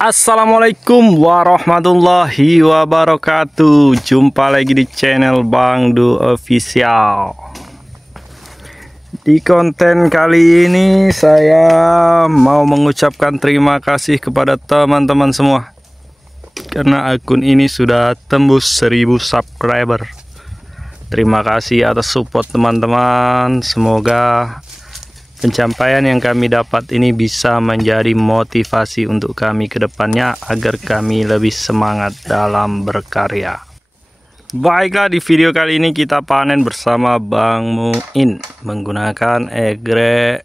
Assalamualaikum warahmatullahi wabarakatuh. Jumpa lagi di channel Bang Du Official. Di konten kali ini saya mau mengucapkan terima kasih kepada teman-teman semua, karena akun ini sudah tembus 1000 subscriber. Terima kasih atas support teman-teman. Semoga pencapaian yang kami dapat ini bisa menjadi motivasi untuk kami ke depannya agar kami lebih semangat dalam berkarya. Baiklah, di video kali ini kita panen bersama Bang Muin menggunakan egrek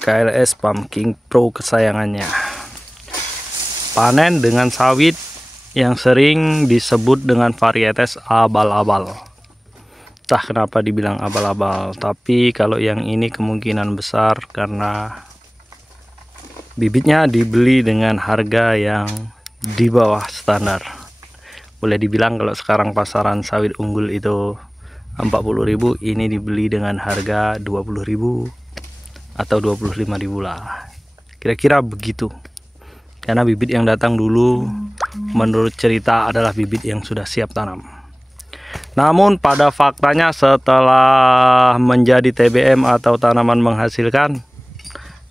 KLS Pumpkin Pro kesayangannya. Panen dengan sawit yang sering disebut dengan varietas abal-abal. Entah kenapa dibilang abal-abal, tapi kalau yang ini kemungkinan besar karena bibitnya dibeli dengan harga yang di bawah standar. Boleh dibilang kalau sekarang pasaran sawit unggul itu 40.000, ini dibeli dengan harga 20.000 atau 25.000 lah, kira-kira begitu. Karena bibit yang datang dulu menurut cerita adalah bibit yang sudah siap tanam. Namun pada faktanya setelah menjadi TBM atau tanaman menghasilkan,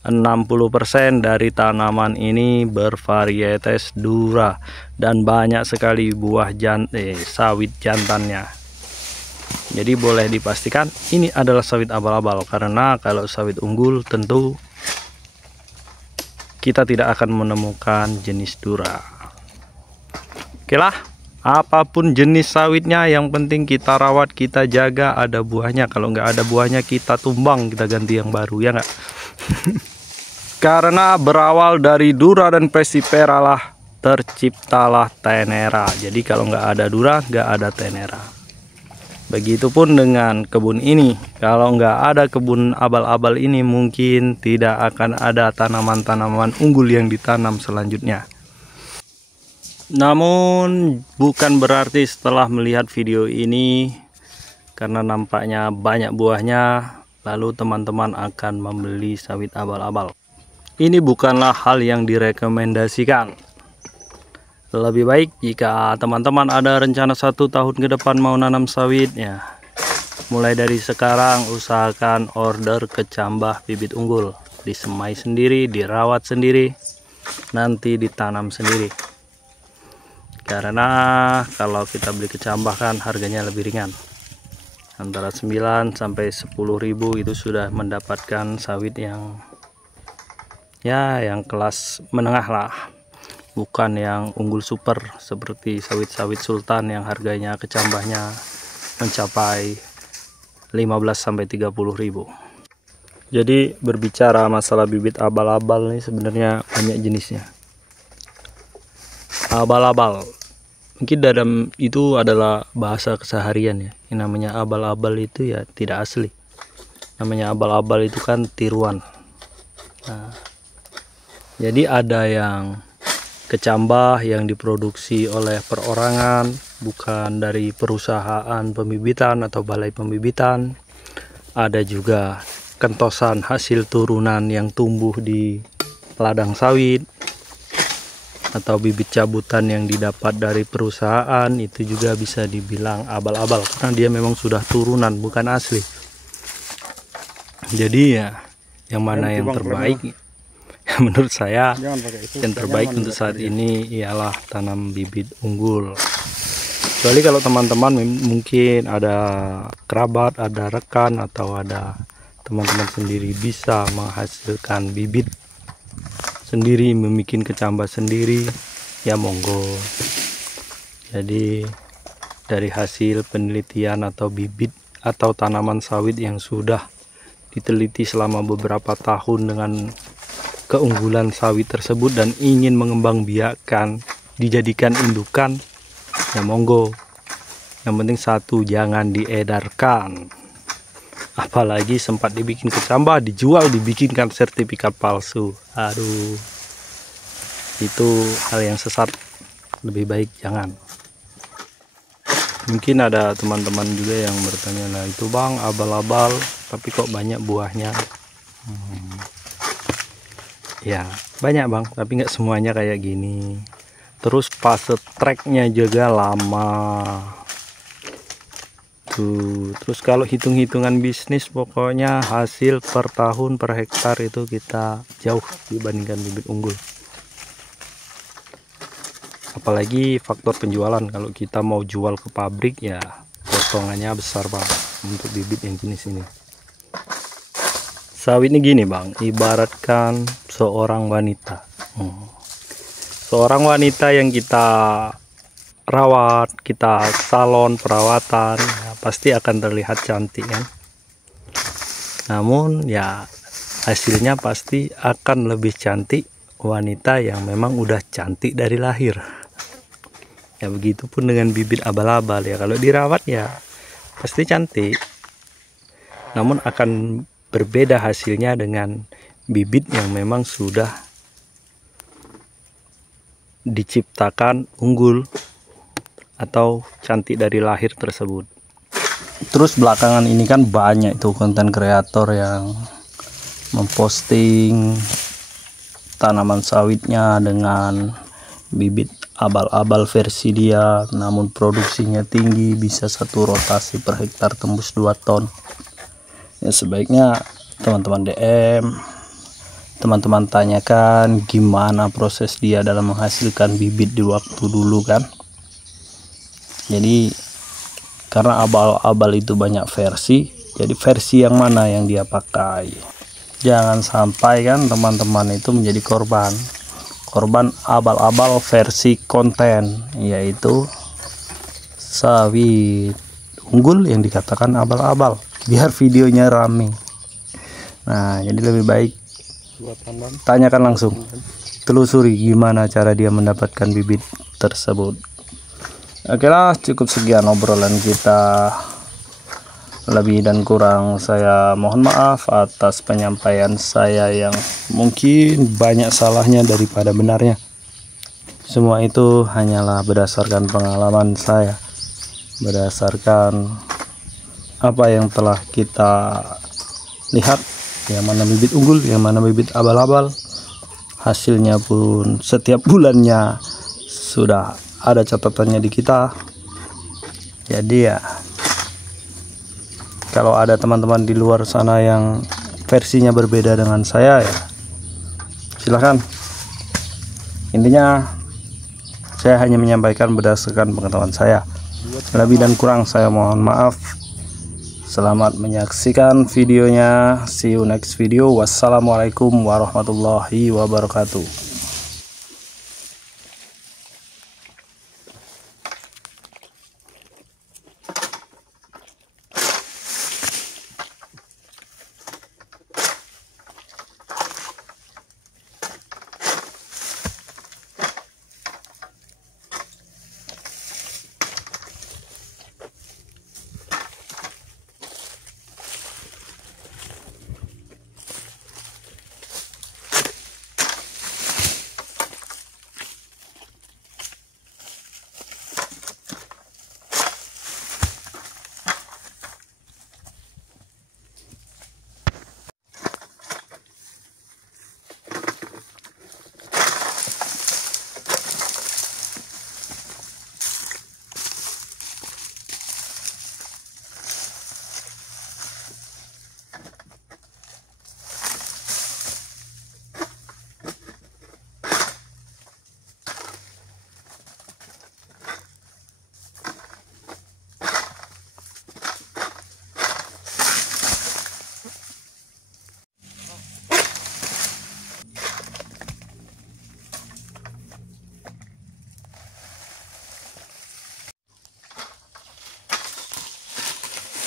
60% dari tanaman ini bervarietas dura dan banyak sekali buah sawit jantannya. Jadi boleh dipastikan ini adalah sawit abal-abal, karena kalau sawit unggul tentu kita tidak akan menemukan jenis dura. Oke lah, apapun jenis sawitnya, yang penting kita rawat, kita jaga, ada buahnya. Kalau nggak ada buahnya kita tumbang, kita ganti yang baru, ya nggak? Karena berawal dari dura dan persipera lah terciptalah tenera. Jadi kalau nggak ada dura, nggak ada tenera. Begitupun dengan kebun ini. Kalau nggak ada kebun abal-abal ini, mungkin tidak akan ada tanaman-tanaman unggul yang ditanam selanjutnya. Namun bukan berarti setelah melihat video ini, karena nampaknya banyak buahnya, lalu teman-teman akan membeli sawit abal-abal. Ini bukanlah hal yang direkomendasikan. Lebih baik jika teman-teman ada rencana 1 tahun ke depan mau nanam sawit, ya, mulai dari sekarang usahakan order kecambah bibit unggul, disemai sendiri, dirawat sendiri, nanti ditanam sendiri. Karena kalau kita beli kecambah kan harganya lebih ringan, antara 9 sampai 10.000 itu sudah mendapatkan sawit yang yang kelas menengah lah, bukan yang unggul super seperti sawit-sawit sultan yang harganya kecambahnya mencapai 15 sampai 30.000. Jadi berbicara masalah bibit abal-abal ini sebenarnya banyak jenisnya. Abal-abal mungkin dalam itu adalah bahasa keseharian, ya. Yang namanya abal-abal itu ya tidak asli. Namanya abal-abal itu kan tiruan. Nah, jadi ada yang kecambah yang diproduksi oleh perorangan, bukan dari perusahaan pembibitan atau balai pembibitan. Ada juga kentosan hasil turunan yang tumbuh di ladang sawit, atau bibit cabutan yang didapat dari perusahaan, itu juga bisa dibilang abal-abal karena dia memang sudah turunan, bukan asli. Jadi ya, yang mana yang terbaik? Menurut saya yang terbaik untuk saat ini ialah tanam bibit unggul. Kecuali kalau teman-teman mungkin ada kerabat, ada rekan, atau ada teman-teman sendiri bisa menghasilkan bibit sendiri, membuat kecambah sendiri, ya monggo. Jadi dari hasil penelitian atau bibit atau tanaman sawit yang sudah diteliti selama beberapa tahun dengan keunggulan sawit tersebut dan ingin mengembangbiakkan, dijadikan indukan, ya monggo. Yang penting satu, jangan diedarkan. Apalagi sempat dibikin kecambah, dijual, dibikinkan sertifikat palsu. Aduh, itu hal yang sesat. Lebih baik jangan. Mungkin ada teman-teman juga yang bertanya, nah itu bang abal-abal tapi kok banyak buahnya. Ya banyak bang, tapi nggak semuanya kayak gini. Terus fase treknya juga lama tuh. Terus kalau hitung-hitungan bisnis, pokoknya hasil per tahun per hektar itu kita jauh dibandingkan bibit unggul. Apalagi faktor penjualan, kalau kita mau jual ke pabrik ya potongannya besar bang untuk bibit yang jenis ini. Sawit ini gini bang, ibaratkan seorang wanita. Seorang wanita yang kita rawat, kita salon perawatan, ya, pasti akan terlihat cantik kan. Namun ya hasilnya pasti akan lebih cantik wanita yang memang udah cantik dari lahir. Ya begitupun dengan bibit abal-abal ya, kalau dirawat ya pasti cantik. Namun akan berbeda hasilnya dengan bibit yang memang sudah diciptakan unggul atau cantik dari lahir tersebut. Terus belakangan ini kan banyak itu konten kreator yang memposting tanaman sawitnya dengan bibit abal-abal versi dia, namun produksinya tinggi, bisa 1 rotasi per hektar tembus 2 ton. Ya sebaiknya teman-teman DM, teman-teman tanyakan gimana proses dia dalam menghasilkan bibit di waktu dulu kan. Jadi karena abal-abal itu banyak versi, jadi versi yang mana yang dia pakai. Jangan sampai kan teman-teman itu menjadi korban abal-abal versi konten, yaitu sawit unggul yang dikatakan abal-abal biar videonya rame. Nah jadi lebih baik tanyakan langsung, telusuri gimana cara dia mendapatkan bibit tersebut. Oke lah, cukup sekian obrolan kita. Lebih dan kurang saya mohon maaf atas penyampaian saya yang mungkin banyak salahnya daripada benarnya. Semua itu hanyalah berdasarkan pengalaman saya, berdasarkan apa yang telah kita lihat, yang mana bibit unggul, yang mana bibit abal-abal. Hasilnya pun setiap bulannya sudah ada catatannya di kita. Jadi ya kalau ada teman-teman di luar sana yang versinya berbeda dengan saya ya silahkan. Intinya saya hanya menyampaikan berdasarkan pengetahuan saya. Lebih dan kurang saya mohon maaf. Selamat menyaksikan videonya. See you next video. Wassalamualaikum warahmatullahi wabarakatuh.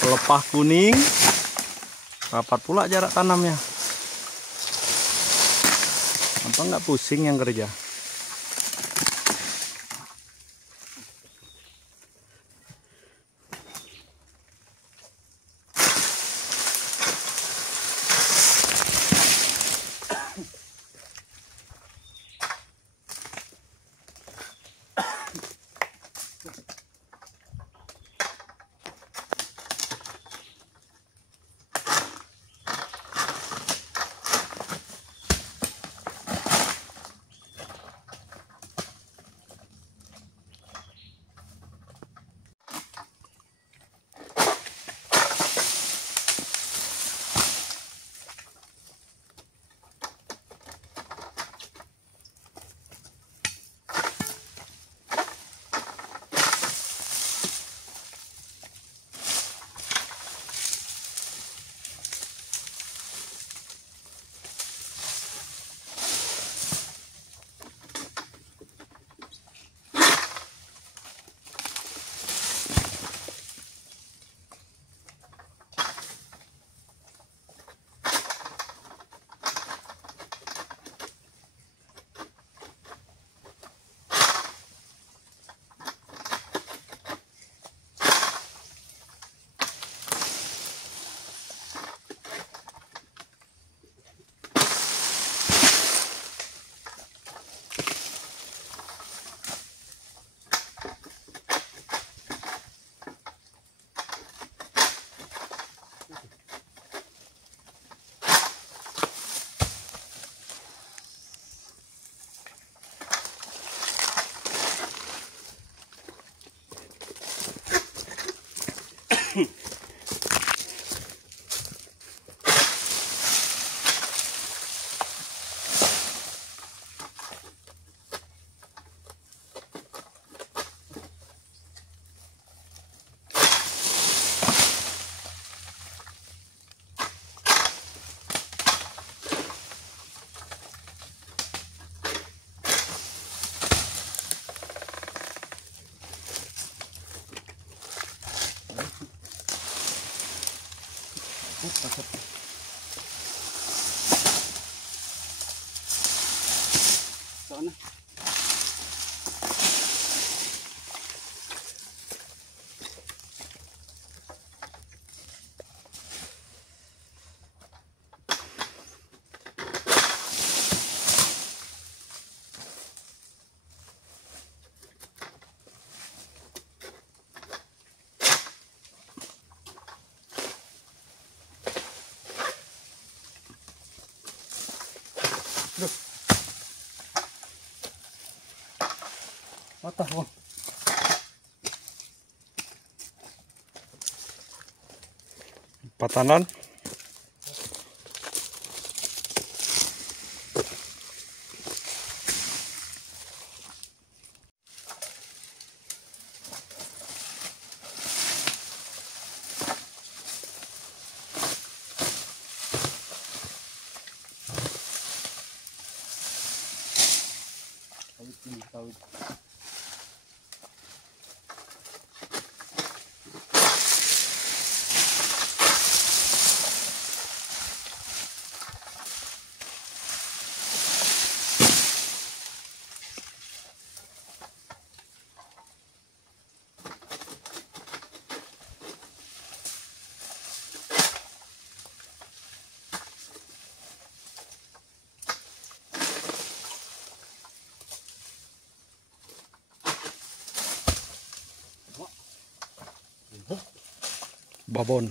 Pelepah kuning, rapat pula jarak tanamnya. Apa nggak pusing yang kerja? sana. Patah bang. Patanan. Sawit. Babon.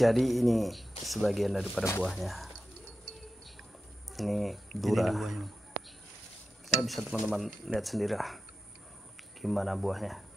Jadi ini sebagian daripada buahnya. Ini dura. Ya bisa teman-teman lihat sendiri lah gimana buahnya.